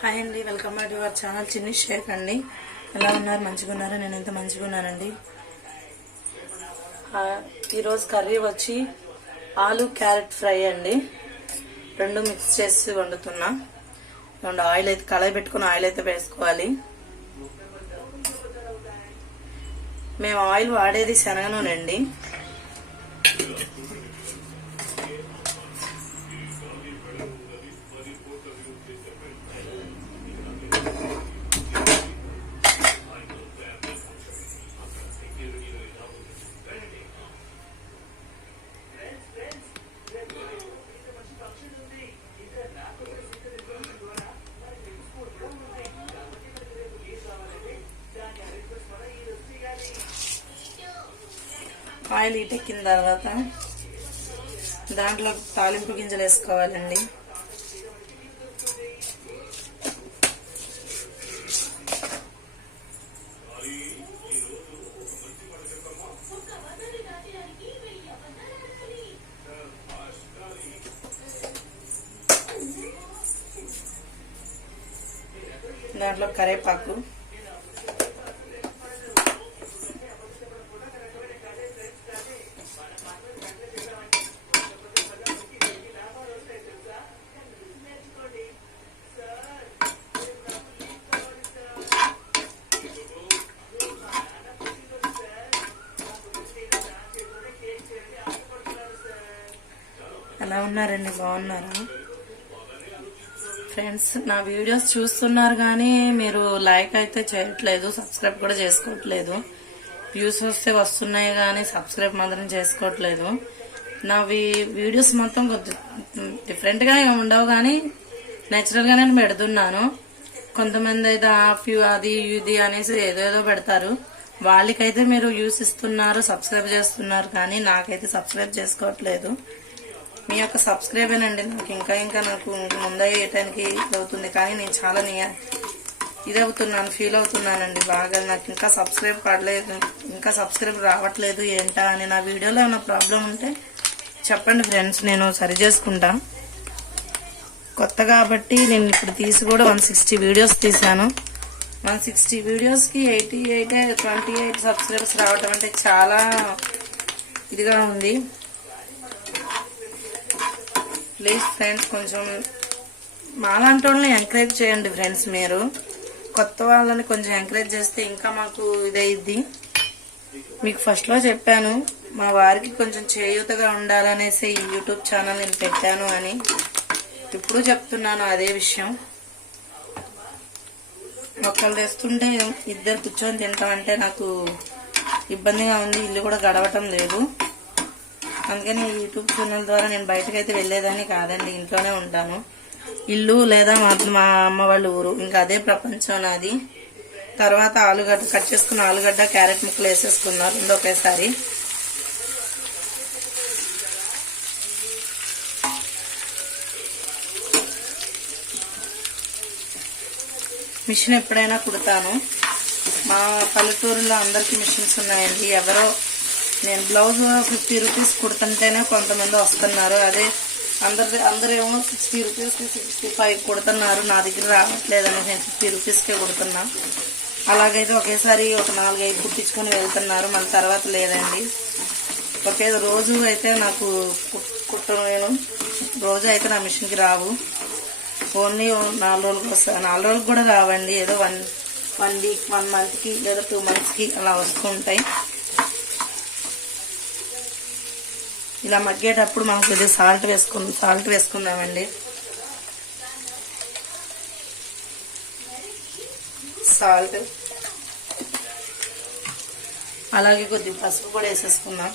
Hi అండి, welcome back to our channel చిన్ని షేక్ అండి. ఎలా ఉన్నారు? మంచిగా ఉన్నారా? నేను ఎంత మంచిగా ఉన్నానండి. ఈరోజు కర్రీ వచ్చి ఆలు క్యారెట్ ఫ్రై అండి. రెండు మిక్స్ చేసి వండుతున్నా. ఆయిల్ అయితే కళాయి పెట్టుకుని ఆయిల్ అయితే వేసుకోవాలి. మేము ఆయిల్ వాడేది శనగ నూనె అండి. ఆయిల్ హీటెక్కిన తర్వాత దాంట్లో తాలింపు గింజలు వేసుకోవాలండి. దాంట్లో కరివేపాకు, ఎలా ఉన్నారండి? బాగున్నారా ఫ్రెండ్స్? నా వీడియోస్ చూస్తున్నారు కానీ మీరు లైక్ అయితే చేయట్లేదు, సబ్స్క్రైబ్ కూడా చేసుకోవట్లేదు. వ్యూస్ వస్తే వస్తున్నాయి కానీ సబ్స్క్రైబ్ మాత్రం చేసుకోవట్లేదు. నా వీడియోస్ మొత్తం కొంచెం డిఫరెంట్ గా ఉండవు కానీ నేచురల్ గానే పెడుతున్నాను. కొంతమంది అయితే అది ఇది అనేసి ఏదేదో పెడతారు. వాళ్ళకైతే మీరు వ్యూస్ ఇస్తున్నారు, సబ్స్క్రైబ్ చేస్తున్నారు, కానీ నాకైతే సబ్స్క్రైబ్ చేసుకోవట్లేదు. మీ యొక్క సబ్స్క్రైబేనండి నాకు ఇంకా నాకు ముందయ్యేటానికి అవుతుంది. కానీ నేను చాలా ఇదవుతున్నాను, ఫీల్ అవుతున్నానండి బాగా. నాకు ఇంకా సబ్స్క్రైబ్ పడలేదు, ఇంకా సబ్స్క్రైబ్ రావట్లేదు ఏంటా అని. నా వీడియోలో ఏమైనా ప్రాబ్లం ఉంటే చెప్పండి ఫ్రెండ్స్, నేను సరి చేసుకుంటా. కొత్త కాబట్టి నేను ఇప్పుడు తీసి కూడా 160 వీడియోస్ తీసాను. 160 వీడియోస్కి 28 సబ్స్క్రైబర్స్ రావటం అంటే చాలా ఇదిగా ఉంది. ప్లీజ్ ఫ్రెండ్స్, కొంచెం మాలాంటి వాళ్ళని ఎంకరేజ్ చేయండి ఫ్రెండ్స్. మీరు కొత్త వాళ్ళని కొంచెం ఎంకరేజ్ చేస్తే ఇంకా మాకు ఇదైద్ది. మీకు ఫస్ట్ లో చెప్పాను మా వారికి కొంచెం చేయూతగా ఉండాలనేసి ఈ యూట్యూబ్ ఛానల్ నేను పెట్టాను అని. ఇప్పుడు చెప్తున్నాను అదే విషయం. ఒకళ్ళు తెస్తుంటే ఇద్దరు కూర్చొని తింటామంటే నాకు ఇబ్బందిగా ఉంది, ఇల్లు కూడా గడవటం లేదు. అందుకని యూట్యూబ్ ఛానల్ ద్వారా నేను బయటకైతే వెళ్లేదని కాదండి, ఇంట్లోనే ఉంటాను. ఇల్లు లేదా మా అమ్మ వాళ్ళ ఊరు, ఇంకా అదే ప్రపంచం నాది. తర్వాత ఆలుగడ్డ కట్ చేసుకున్న ఆలుగడ్డ క్యారెట్ ముక్కలు వేసేసుకున్నారు రెండు ఒకేసారి. మిషన్ ఎప్పుడైనా కుడతాను. మా పల్లెటూరులో అందరికి మిషన్స్ ఉన్నాయండి. ఎవరో నేను బ్లౌజ్ 50 రూపీస్ కుడుతుంటేనే కొంతమంది వస్తున్నారు. అదే అందరేమో 60 రూపీస్కి 65 కుడుతున్నారు. నా దగ్గర రావట్లేదని నేను 50 రూపీస్కే కుడుతున్నా. అలాగైతే ఒకేసారి ఒక 4-5 కుట్టించుకొని వెళ్తున్నారు. మన తర్వాత లేదండి. ఒకే రోజు అయితే నాకు నేను రోజు అయితే నా మిషన్కి రావు. ఓన్లీ 4 రోజులకు వస్తాయి. 4 రోజులకు కూడా రావండి. ఏదో 1 వీక్ 1 మంత్కి లేదా 2 మంత్స్కి అలా వస్తూ ఉంటాయి. ఇలా మగ్గేటప్పుడు మనకు ఇది సాల్ట్ వేసుకుందామండి. సాల్ట్ అలాగే కొద్దిగా పసుపు కూడా వేసేసుకుందాం.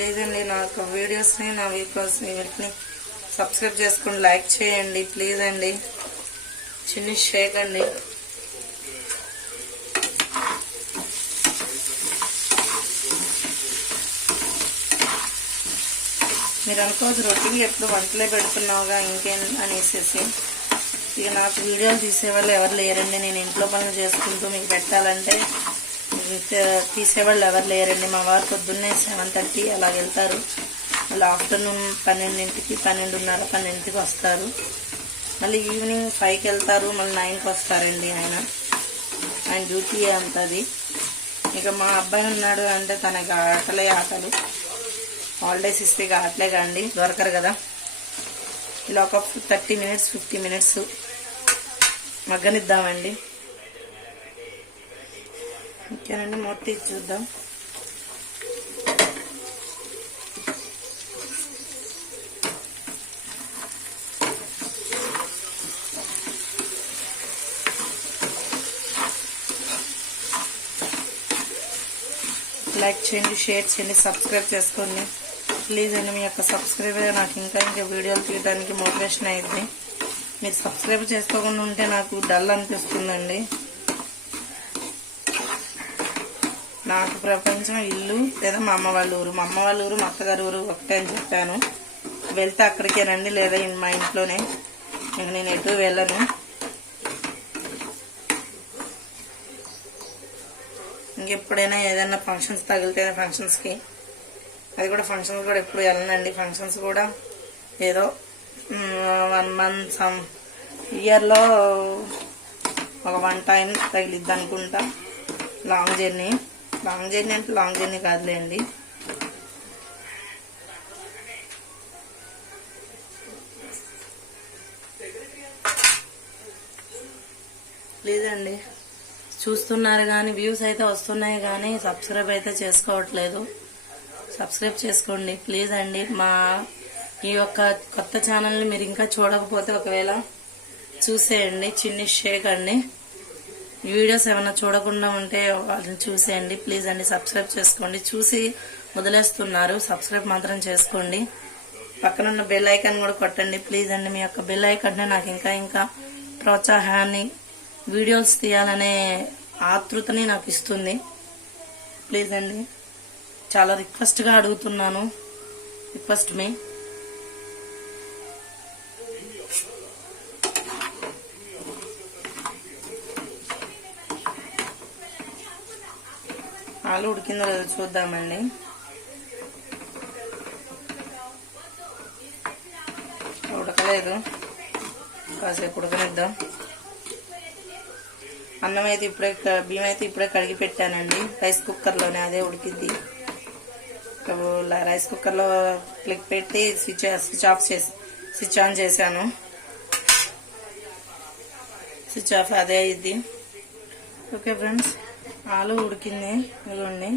లేదండి, నాకు వీడియోస్ని నా వీటిని సబ్స్క్రైబ్ చేసుకుని లైక్ చేయండి ప్లీజ్ అండి. చిన్ని షేక్ అండి. మీరు అనుకోవద్దు రొటీన్ ఎప్పుడు వంటలే పెడుతున్నావుగా ఇంకేం అనేసి. ఇక నాకు వీడియోలు తీసేవాళ్ళు ఎవరు లేరండి. నేను ఇంట్లో పనులు చేసుకుంటూ మీకు పెట్టాలంటే తీసేవాళ్ళు ఎవరు లేరండి. మా వారు పొద్దున్నే 7:30 అలా వెళ్తారు. వాళ్ళు ఆఫ్టర్నూన్ 12కి 12:30 వస్తారు. మళ్ళీ ఈవినింగ్ 5కి వెళ్తారు, మళ్ళీ 9కి వస్తారండి. ఆయన డ్యూటీ అంతది. ఇక మా అబ్బాయి ఉన్నాడు అంటే తనకి ఆటలు హాలిడేస్ ఇస్తే ఇక ఆటలే కాండి, దొరకరు కదా. ఇలా ఒక 30 మినిట్స్ 50 మినిట్స్ మగ్గనిద్దామండి. ఓకేనండి, మూత తీసి చూద్దాం. లైక్ చేయండి, షేర్ చేయండి, సబ్స్క్రైబ్ చేసుకోండి ప్లీజ్ అండి. మీ యొక్క సబ్స్క్రైబర్ నాకు ఇంకా వీడియోలు తీయడానికి మోటివేషన్ అయింది. మీరు సబ్స్క్రైబ్ చేసుకోకుండా ఉంటే నాకు డల్ అనిపిస్తుందండి. నాకు ప్రపంచం ఇల్లు లేదా మా అమ్మ వాళ్ళ ఊరు. మా అమ్మ వాళ్ళ ఊరు మా అత్తగారి ఊరు ఒకటే అని చెప్పాను. వెళ్తే అక్కడికేనండి, లేదా మా ఇంట్లోనే. ఇంక నేను ఎటు వెళ్ళను. ఇంకెప్పుడైనా ఏదైనా ఫంక్షన్స్ తగిలితే ఫంక్షన్స్కి, అది కూడా ఫంక్షన్స్ కూడా ఎప్పుడు వెళ్ళనండి. ఫంక్షన్స్ కూడా ఏదో 1 మంత్ ఇయర్లో ఒక 1 టైం తగిలిద్ది అనుకుంటా. లాంగ్ జర్నీ అంటే లాంగ్ జర్నీ కాదులేండి. ప్లీజ్ అండి, చూస్తున్నారు కానీ వ్యూస్ అయితే వస్తున్నాయి కానీ సబ్స్క్రైబ్ అయితే చేసుకోవట్లేదు. సబ్స్క్రైబ్ చేసుకోండి ప్లీజ్ అండి. మా ఈ యొక్క కొత్త ఛానల్ని మీరు ఇంకా చూడకపోతే ఒకవేళ చూసేయండి. చిన్ని షేక్ అండి. ఈ వీడియోస్ ఏమైనా చూడకుండా ఉంటే వాళ్ళని చూసేయండి ప్లీజ్ అండి. సబ్స్క్రైబ్ చేసుకోండి. చూసి వదిలేస్తున్నారు, సబ్స్క్రైబ్ మాత్రం చేసుకోండి. పక్కనున్న బెల్ ఐకాన్ కూడా కొట్టండి ప్లీజ్ అండి. మీ యొక్క బెల్ ఐకాన్ నాకు ఇంకా ప్రోత్సాహాన్ని, వీడియోస్ తీయాలనే ఆతృతని నాకు ఇస్తుంది. ప్లీజ్ అండి, చాలా రిక్వెస్ట్గా అడుగుతున్నాను. రిక్వెస్ట్ మీ. ఆలు ఉడికిందో లేదో చూద్దామండి. ఉడకలేదు, కాసేపు ఉడకనిద్దాం. అన్నం అయితే బియ్యం అయితే ఇప్పుడే కడిగి పెట్టానండి రైస్ కుక్కర్లోనే, అదే ఉడికిద్ది. రైస్ కుక్కర్లో క్లిక్ పెట్టి స్విచ్ ఆన్ చేశాను. స్విచ్ ఆఫ్ అదే అయ్యిద్ది. ఓకే ఫ్రెండ్స్, ఆలు ఉడికింది. ఇదిగోండి,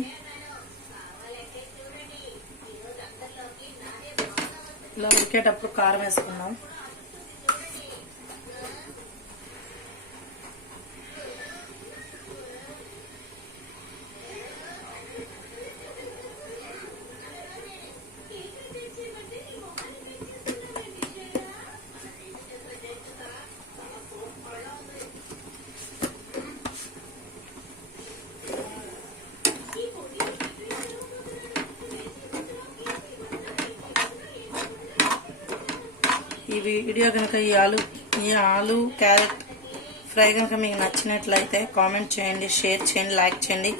ఇలా ఉడికేటప్పుడు కారం వేసుకున్నాం. ఈ వీడియో కనుక ఈ ఆలు క్యారెట్ ఫ్రై కనుక మీకు నచ్చినట్లయితే కామెంట్ చేయండి, షేర్ చేయండి, లైక్ చేయండి.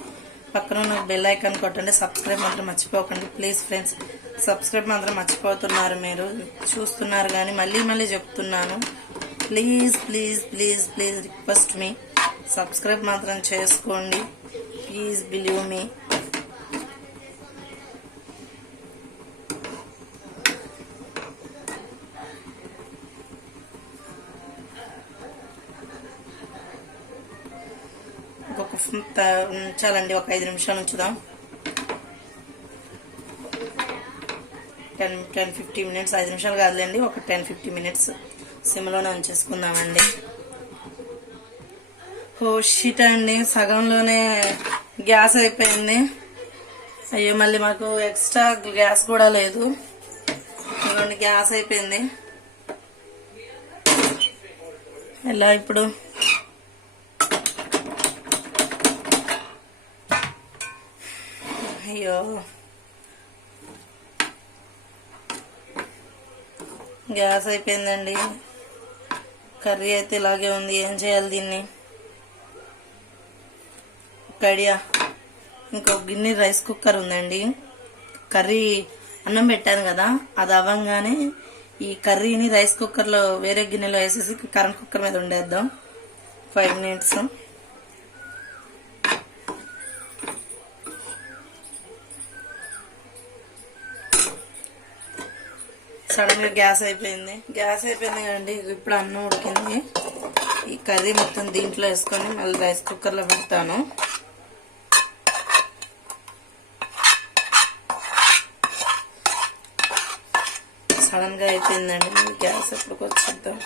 పక్కన ఉన్న బెల్ ఐకాన్ కొట్టండి. సబ్స్క్రైబ్ మాత్రం మర్చిపోకండి ప్లీజ్ ఫ్రెండ్స్. సబ్స్క్రైబ్ మాత్రం మర్చిపోతున్నారు, మీరు చూస్తున్నారు కానీ మళ్ళీ చెప్తున్నాను. Please please please please request me, subscribe మాత్రం చేసుకోండి ప్లీజ్, బిలీవ్ మీ. చాలండి, ఒక 5 నిమిషాలు ఉంచుదాం. 10-15 మినిట్స్, 5 నిమిషాలు కాదులేండి, ఒక 10-15 మినిట్స్ సిమ్లోనే ఉంచేసుకుందామండి. ఓ షిట్ అండి, సగంలోనే గ్యాస్ అయిపోయింది. అయ్యో, మళ్ళీ మాకు ఎక్స్ట్రా గ్యాస్ కూడా లేదు. ఇదిగోండి, గ్యాస్ అయిపోయింది. ఎలా ఇప్పుడు? అయ్యో, గ్యాస్ అయిపోయిందండి. కర్రీ అయితే ఇలాగే ఉంది, ఏం చేయాలి దీన్ని? ఒక ఐడియా, ఇంకో గిన్నె రైస్ కుక్కర్ ఉందండి. కర్రీ అన్నం పెట్టాను కదా, అది అవ్వంగానే ఈ కర్రీని రైస్ కుక్కర్లో వేరే గిన్నెలో వేసేసి కరెంట్ కుక్కర్ మీద వండేద్దాం 5 minutes. సడన్ గా గ్యాస్ అయిపోయింది కదండి. ఇప్పుడు అన్నం ఉడికింది. ఈ కర్రీ మొత్తం దీంట్లో వేసుకొని మళ్ళీ రైస్ కుక్కర్లో పెడతాను. సడన్ గా అయిపోయిందండి. గ్యాస్ ఎప్పటికి వచ్చేద్దాం.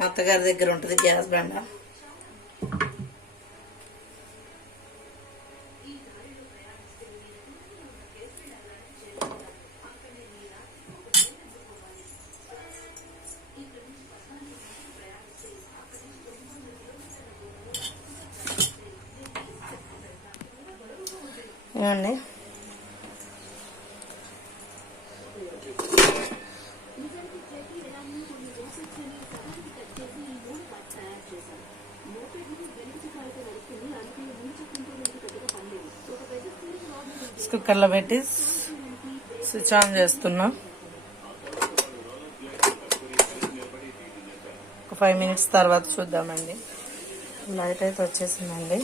మా అత్తగారి దగ్గర ఉంటుంది గ్యాస్ బండ. ఏమండి కుక్కర్లో పెట్టి స్విచ్ ఆన్ చేస్తున్నా. ఒక 5 minutes తర్వాత చూద్దామండి. లైట్ అయితే వచ్చేసిందండి.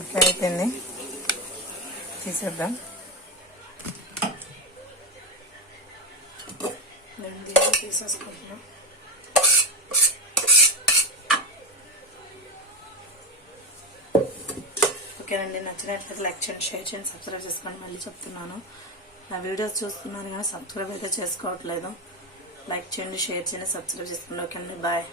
ఇట్లా అయిపోయింది. తీసేద్దాం. తీసేసుకుంటున్నాం. ఓకేనండి, నచ్చినట్లయితే లైక్ చేయండి, షేర్ చేయండి, సబ్స్క్రైబ్ చేసుకోండి. మళ్ళీ చెప్తున్నాను, నా వీడియోస్ చూస్తున్నారు కానీ సబ్స్క్రైబ్ అయితే చేసుకోవట్లేదు. లైక్ చేయండి, షేర్ చేయండి, సబ్స్క్రైబ్ చేసుకోండి. ఓకేనండి, బాయ్.